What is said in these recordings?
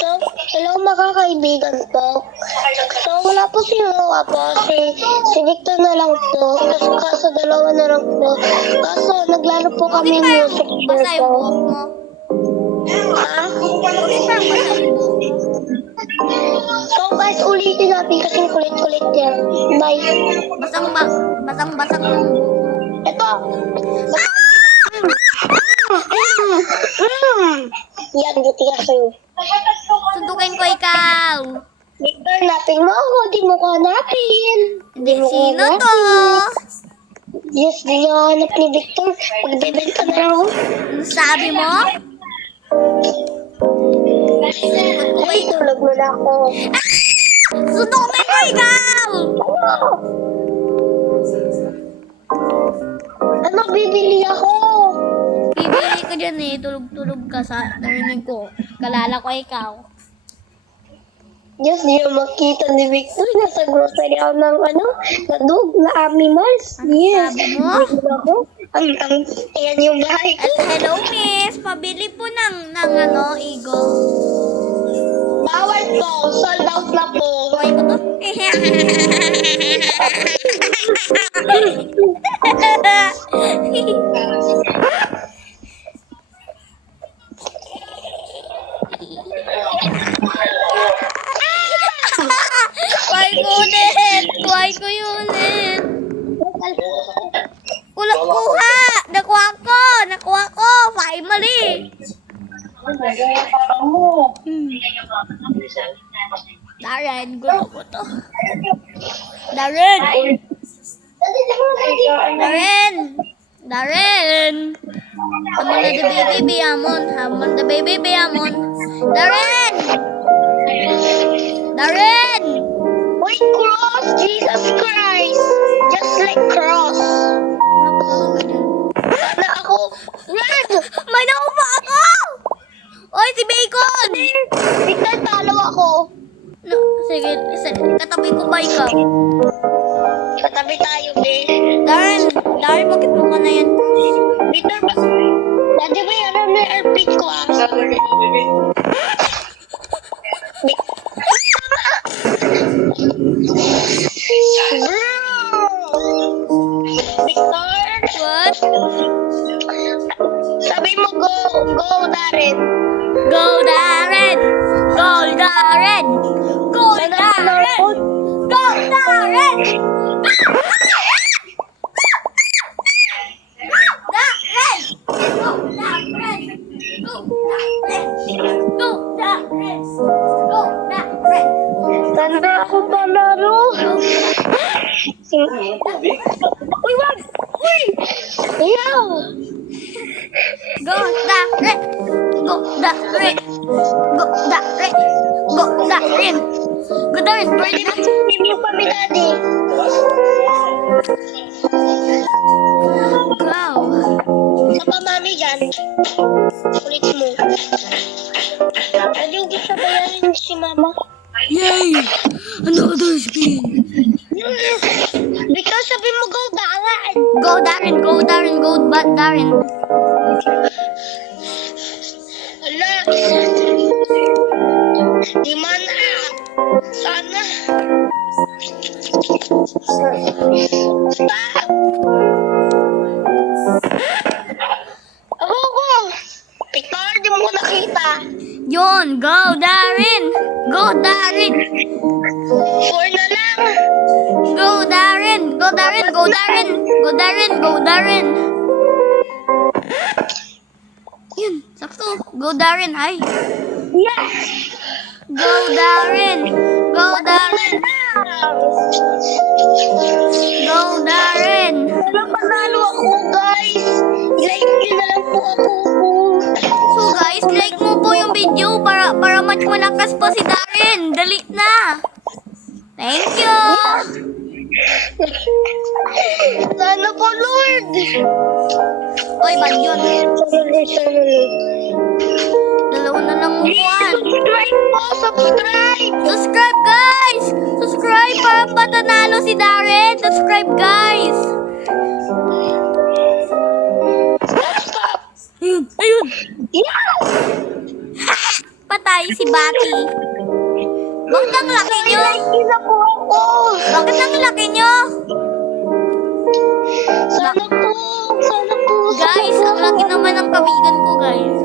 So, hello mga kaibigan po. So, wala po si Noah po. Si Victor na lang po. Kaso dalawa na lang po. Kaso, naglaro po kami music Basa yung po. buhok mo. Ha? Bakit parang basa yung buhok mo? So, guys, ulitin natin kasi kulit-kulit yan. Bye. Basang-basang yung buhok mo. Ito. Yan, buti nga sa'yo. Sundukin ko ikaw. Victor, napin mo ako. Di mo ko hanapin. Hindi, mo ko sino hanapin. to? Yes, di niya hanap ni Victor. Magbebenta na lang ako. Ano sabi mo? Ay, tulog mo na ako. Sundukin ko ikaw. Ano, bibili ako? Bibili ka dyan eh. Tulog-tulog ka sa narinig ko. Kalala ko ikaw. Yes, di niya makita ni Victor. Nasa grocery ako ng nadug na animals. Ano Yes. sabi mo? Bibili ako. Ayan yung bahay ko. Hello, miss. Pabili po ng eagle. Bawal po. Sold out na po. Kuhay ko to. Kuhay ko ulit. Kuhay ko yun ulit. Kuha! Nakuha ko! Finally! Darren, gusto ko to. Darren! Hamon na the baby Biamon. Hamon the baby Biamon. Darren! Wait, cross! Jesus Christ! Just like cross. Sana ako. Run! May naupa ako! Oy, si Bacon! Victor, talo ako. No, sige, katabi ko ba ikaw? Katabi tayo, be. Darren, bakit mo ka na yan? Victor, Daddy, ba yan ang airpit ko, ah? Victor? What? Sabi mo, go, Darren. Go, Darren! Go, Darren! Go, Darren! Go, Darren! Tanda ako palaro. Uy, wag! Uy! Ayaw! Go, Darren! Go, Darren! Go, Darren! Go, Darren! Go, Darren! Pwede ba team yung kami, Daddy? Wow! Sa pamami dyan. Kulit mo. Ano yung gusto bayarin si Mama? Yay! Another spin! Victor, sabi mo, go, Darren! Go, Darren! Go, Darren! Go, Darren! Ala! Di man, sana. Stop! Ako! Victor, di mo ko nakita. Yun! Go, Darren! Go, Darren! 4 na lang. Go, Darren! Go, Darren! Go, Darren! Go, Darren! Go, Darren! Yun! Sakto! Go, Darren! Ay! Yes! Go, Darren! Go, Darren! Go, Darren! Wala panalo ako, guys. Like nyo na lang po ako. So guys, like mo po yung video para mas malakas pa si Darren. Dali na! Thank you! Sana po, Lord. Oy, bad yun. Sana, Lord. Dalawa na lang upuan. Subscribe po, subscribe. Subscribe guys! Subscribe para patanalo si Darren. Subscribe guys! Stop, stop. Ayun! Ayun! Yes! Patay! guys, si Baki. Bakit ang laki nyo? Nakikita po ako. Bakit ang laki nyo? Sana po. Sana po. Guys, ang laki naman ng kabigan ko, guys.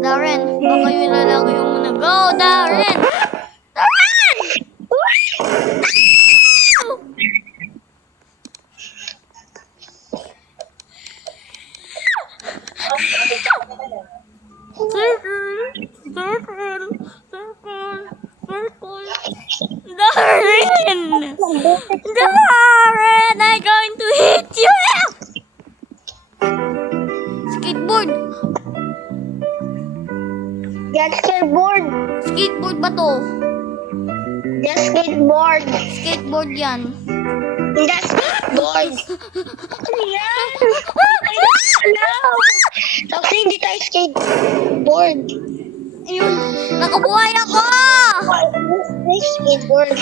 Darren, baka yun na lang yung muna. Go, Darren! Darren! Darren! Darren! I'm going to hit you! Skateboard! Get skateboard. Skateboard ba to? Get skateboard. Skateboard yan. Get skateboard. Ano yan? Tapos hindi tayo skateboard. Ayun, nakabuhay ako! May skateboard.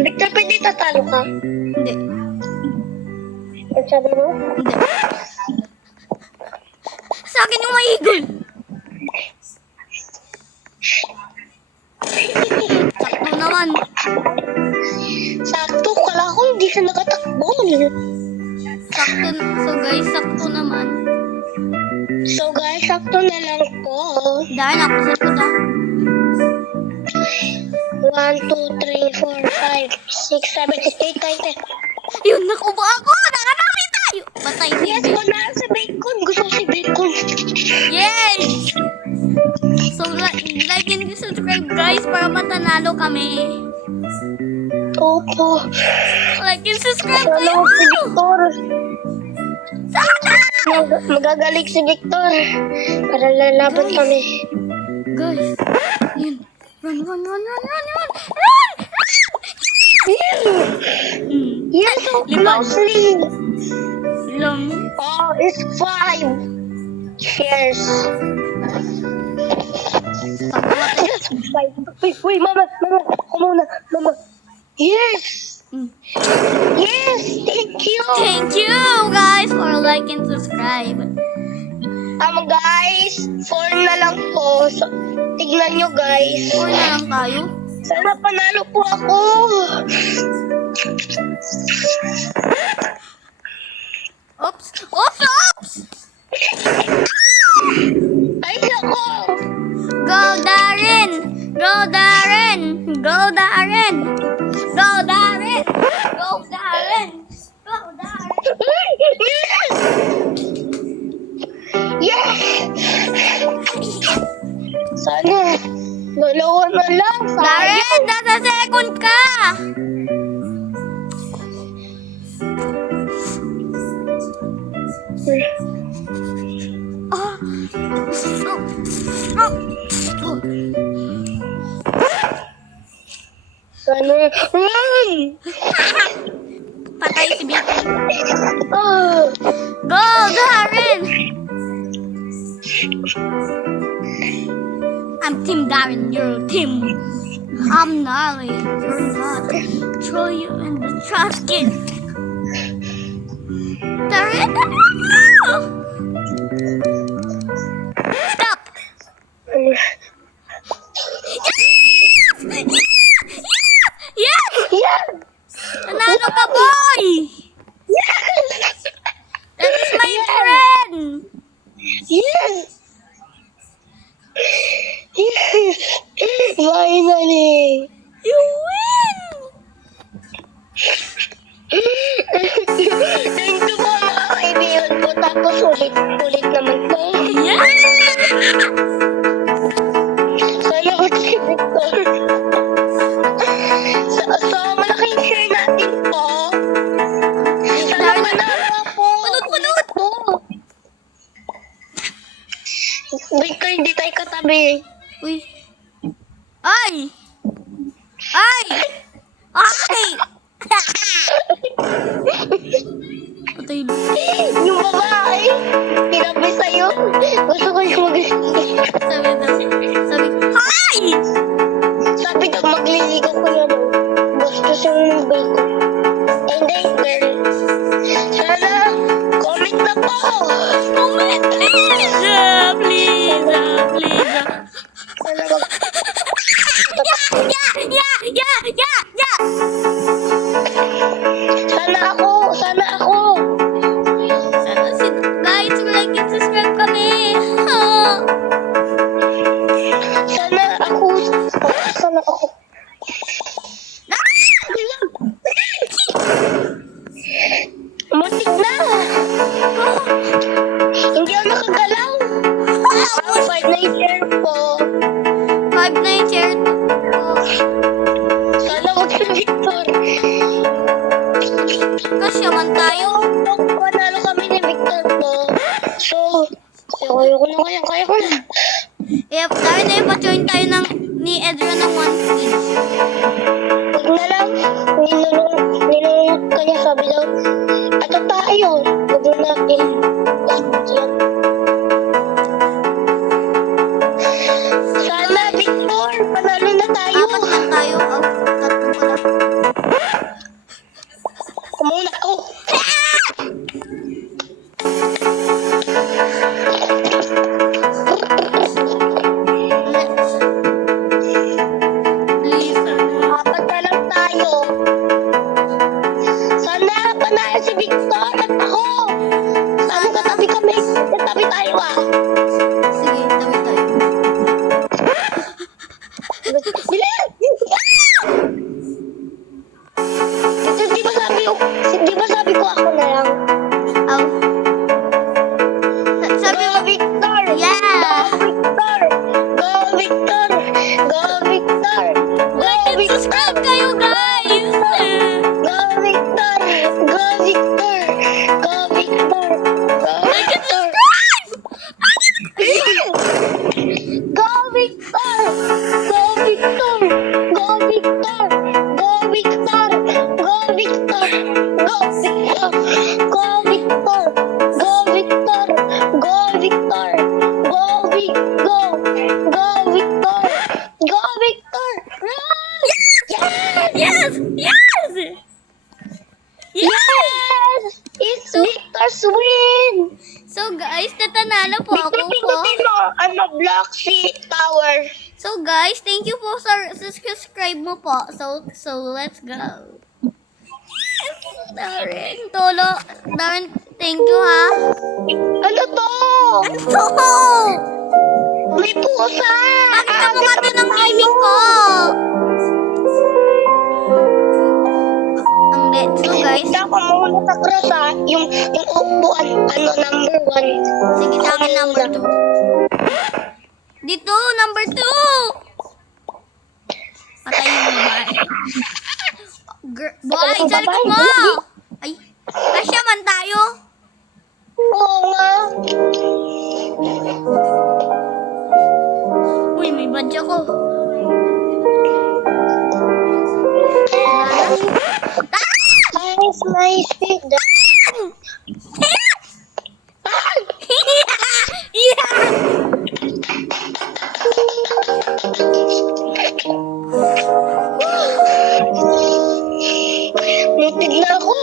Victor, pwede tatalo ka? Hindi. Ang sabi mo? Hindi. Sa akin yung mahigol. Sakto naman. Sakto, kala ko hindi siya nakatakbo. Sakto. So guys, sakto naman. So guys, sakto na lang po. Dahil ako sa puta. 1, 2, 3, 4, 5, 6, 7, 8, 9, 10. Yun, nakuha ako! Nakarami tayo! Patay si Yes, wala sa bacon. Gusto ko si bacon. Yes! So, like and subscribe guys para matanalo kami. Opo. Like and subscribe Sana kayo! si Victor. Sana! Magagaling si Victor. Para lalaban Guys. kami. Guys, yun. Run, run, run, run, run, run! Yes, so Lipad. closely. Long. Oh, it's 5. Cheers. Yes, 5. Wait, mama. Ako muna. Mama. Yes. Mm. Yes, thank you. Thank you guys for like and subscribe. Guys, 4 na lang po. So, tignan nyo, guys. Or na lang tayo. Sana panalo po ako. Oops! Oops! Oops! Ay, ako. Go Darren! Go Darren! Go Darren! Go Darren! Go Darren! Go Darren! Yes! Sana. Dalawa na lang. Darren! Nasa second ka! Oh. Oh. Sana. Run! Patay si Vicky. Oh. Go Darren! I'm Team Darren, you're Team. I'm Nolly, you're not. Throw you in the trash can. Darren! Stop! Yes! Yes! Nanalo ka, boy! Yes! That is my friend! Yes! Yes! Finally! You win! Thank you po mga kaibigan ko. Tapos ulit naman po. Yeah! Sana ko si Victor. So, malaking share natin po. Sana manalo po. Punot! Po. Victor, hindi tayo katabi. Uy! Ay! Ay! Ay! Patay na. Yung babae, tinabi sa'yo. Gusto ko yung Sabi daw. Sabi, hi! Sabi daw, magliligaw ko yan. Gusto siyang bacon. And then, girl, sana, comment na po. Comment please! like and subscribe kami. Ah. Sana ako. Sana ako. Muntik na. Hindi ako nakagalaw. Ako, 5 na yung chair po. 5 na yung chair ko. Sana ako si Victor. Kasya man tayo. Panalo kami ni Victor po. So, kaya ko na. Yep, dahil na ipa-join tayo ni Edra ng 1 speed. Huwag na lang. Ninunod ka niya, sabi daw, ato tayo. Huwag na natin. Sana, Victor, panalo na tayo. 4 lang tayo. Oh, 3 pala. Kumuna ako. Please. 4 na lang tayo. Sana, panalo si Victor at ako. Sana katabi kami. Katabi tayo ah. Sige, tabi tayo. Bilis! Ito, di ba sabi ko ako na lang? Aw. Sabi Go mo, Victor! yeah! Victor! Go Victor! Go Victor! Go Like and Victor! subscribe kayo, guys! Go Victor! Go Victor! Go Victor! Go Like and Victor! subscribe! Go Victor! Go Victor! Go Victor! Go Victor! Go Victor! Go Victor! Go Victor! Go Victor! Go Victor! Go Vic! Go! Go Victor! Go Victor! Run! Yes! Yes! Yes! Yes! It's Victor's win! So guys, natanalo po ako po. Pindutin mo ano block si tower. So guys, thank you po sa subscribe mo po. So let's go. Darren, Tolo. Darren, thank you ha. Ano to? Ano? May pusa! Bakit ka mga to ng gaming ko? Ang dead. So guys, Isa ko muna sa cross ha. Yung upuan, ano, number 1. sige sa akin number 2. Dito, number 2. Patay yung babae. Boy, sa likod mo. Ay, kasya man tayo. Oo nga. Uy, may badge ako. Nice, nice feed. Yeah! Nitig na ako.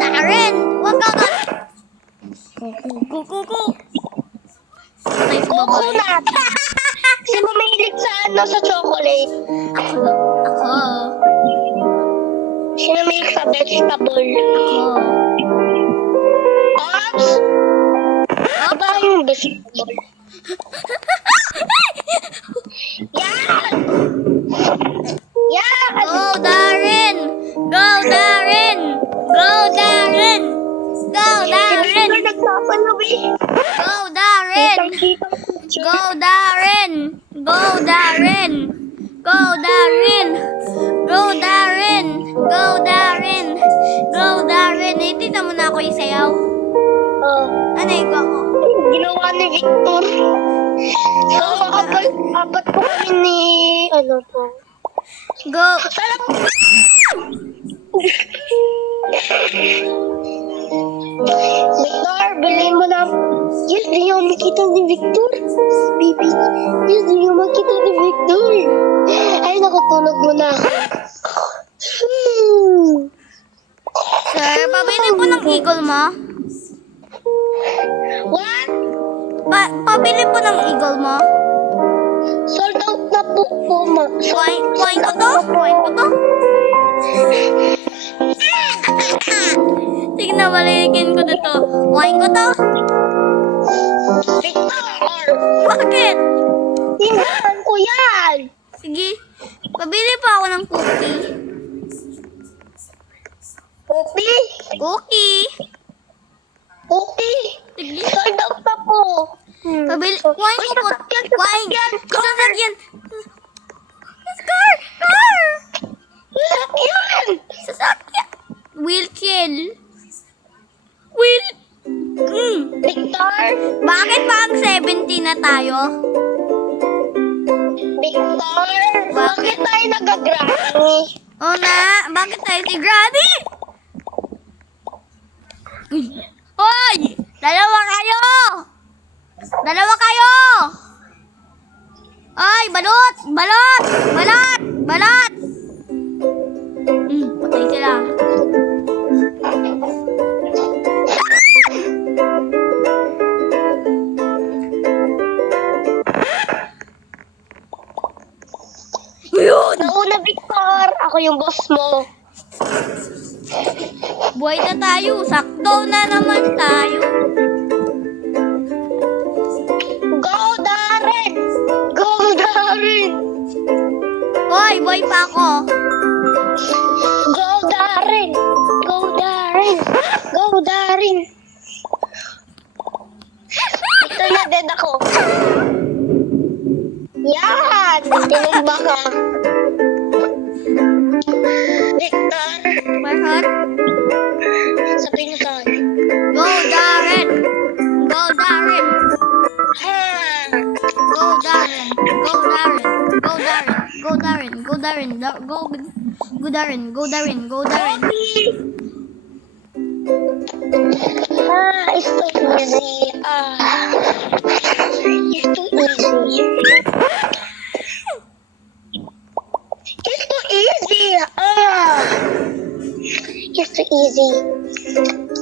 Darren, wag ka ka. Go. Patay sa babae. Coconut. Sino mahilig sa ano, sa chocolate? Ako. Sino mahilig sa vegetable? Ako. Ops! Ano ba yung vegetable? Yan! Yan! Go, Darren! Go, Darren! Go, Darren! Go, Darren! Sino nagpapalawi? Go, Darren! Go, Darren! Go, Darren! Go, Darren! Go, Darren! Go, Darren! Go, Darren! Itinan mo na ako yung sayaw. Oh. Ano yung ako? Ginawa ni Victor. So, apat po kami ni, ano po. Go! Sarap! Victor, bilhin mo na. Yes, di niyo makita ni Victor. Baby, yes, di niyo makita ni Victor. Ay, nakatulog mo na ako. Sir, pabili po ng eagle mo. What? Pabili po ng eagle mo. Sold out na po po, ma. Point ko to? Point ko to? Sige na, balikin ko na to. Point ko to? Victor! Bakit? Tindahan ko yan! Sige. Pabili pa ako ng cookie. Cookie? Cookie. Cookie? Sige. Sold out ako. Pabili. Kuhain ko po. Kuhain. Sasakyan! Sasakyan. Car! Car! Sasakyan! Sasakyan. Wheelchair. Wheel. Victor? Bakit pang 70 na tayo? Victor? Bakit tayo nag-granny? O na, bakit tayo si Granny? Hoy! Dalawa kayo! Dalawa kayo! Ay, balot! Balot! Balot! Balot! Patay sila. Yun! Nauna, Victor. Ako yung boss mo. Buhay na tayo. Sakto na naman tayo. Go, Darren! Go, Darren! Hoy, boy pa ako. Go, Darren! Go, Darren! Go, Darren! Ito na din ako. Yan! Tinumba ka. Victor, Bakit? sabihin niyo sa akin. Go, Darren! Go, Darren! Ha! Go, Darren! Go, Darren! Go, Darren! Go, Darren! Go, Darren! Go, Darren! Go, Darren! Go, Darren! It's too easy. It's too easy. It's too easy. It's too easy.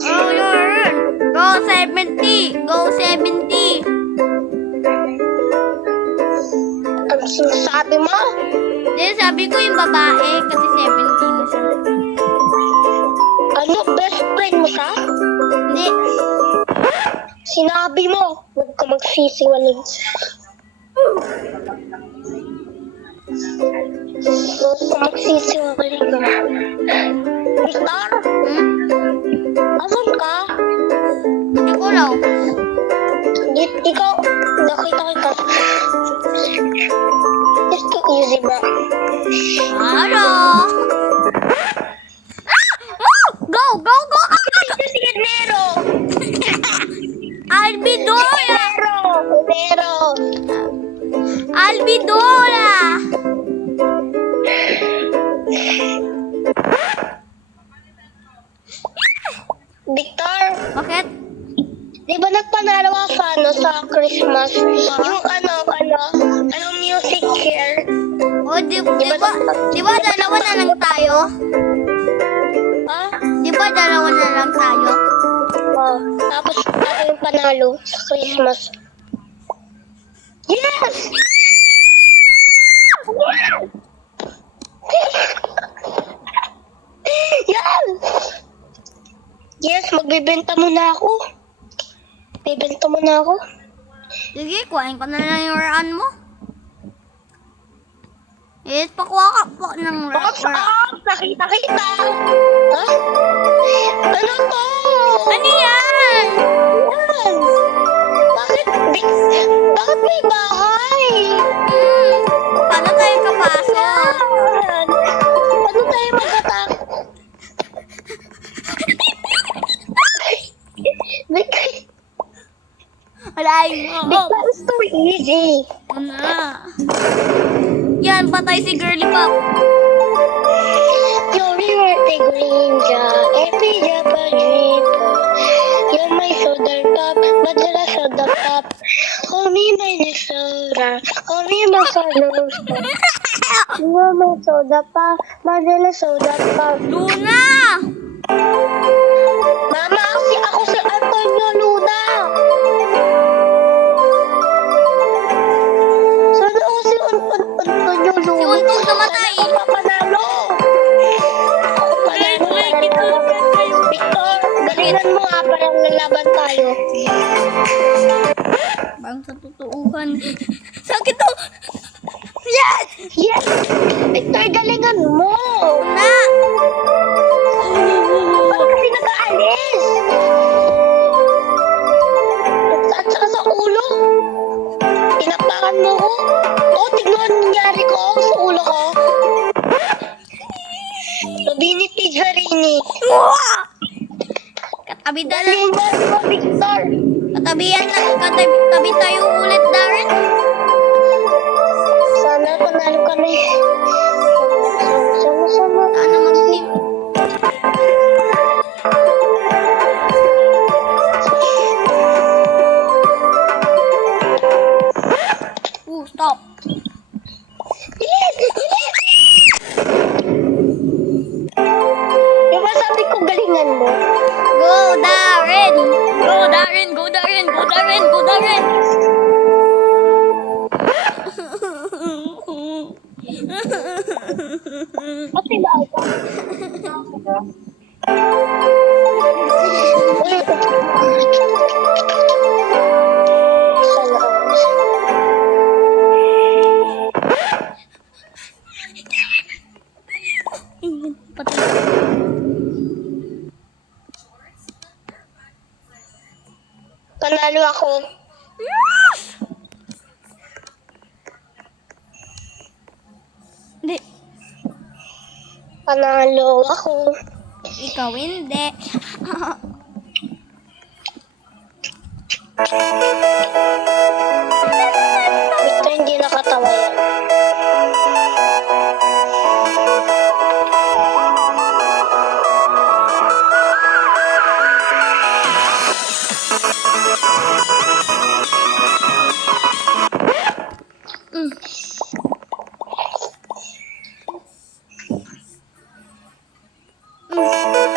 Oh, Darren! Go, 70! Go, 70! Ang sinasabi mo? Hindi, sabi ko yung babae kasi 70 na siya. Ano, best friend mo siya? Hindi. Sinabi mo, huwag ka magsisiwaling. Huwag ka magsisiwaling ka. Victor, asan ka? Hindi ko raw. Ikaw, nakita kita. It's too easy, bro. Hello! Go! Go! Go! Ito si Nero. Albidola! Nero. Albidola! Victor, Bakit? di ba nagpanalo ka sa Christmas? Yung anong music here? O, di ba dalawa na lang tayo? Ha? Di ba dalawa na lang tayo? Oh, tapos ako yung panalo sa Christmas. Yes! Yan! Yes, magbibenta muna ako. Bibenta muna ako. Sige, kuhain ko na lang yung raan mo. Yes, pakuha ka po ng What's raan. up? Nakita-kita! Ha? Ano to? Ano yan? Yan! Bakit may bahay? Paano tayo kapasok? Yan! Paano tayo magatak? Walain mo. It's too easy. Ano na? Yan, patay si Girly Pop. You're the green jack, every japa dripa. You're my soda pop, madala soda pop. Call me my soda, call me my soda pop. You're my soda pop, madala soda pop. Luna! Mama, ako si Antonio Luna. Sana ako si Antonio Luna. Si Untog namatay. Sana ako papanalo. Ako panalo. Victor, galingan mo nga, parang lalaban tayo. Parang sa tutuuhan. Sakit to! Yes! Yes! Victor, galingan mo! Na! Ba't kasi nag-aalis? At saka sa ulo. Tinapakan mo ko. Oh, tignan ang nangyari ko sa ulo ko. Sabi ni Pizzarini. Katabi na lang. Galingan mo, Victor. Katabi tayo ulit, Darren. Sana panalo kami. Sama-sama. Sana mag-team. Stop. Bilis! Bilis! Yung masabi ko, galingan mo. Go, Darren! Go, Darren! Go, Darren! Go, Darren! Go, Darren! Pati ba ako? Sana ako. Patay. Panalo ako. Hindi. Panalo ako. Ikaw hindi. Victor, hindi nakatawa yan.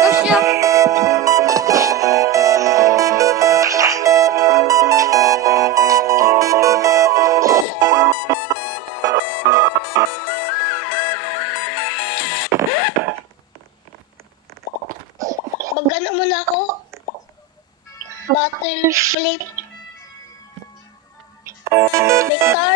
Kasya. Magano muna ako. Battle flip. Victor,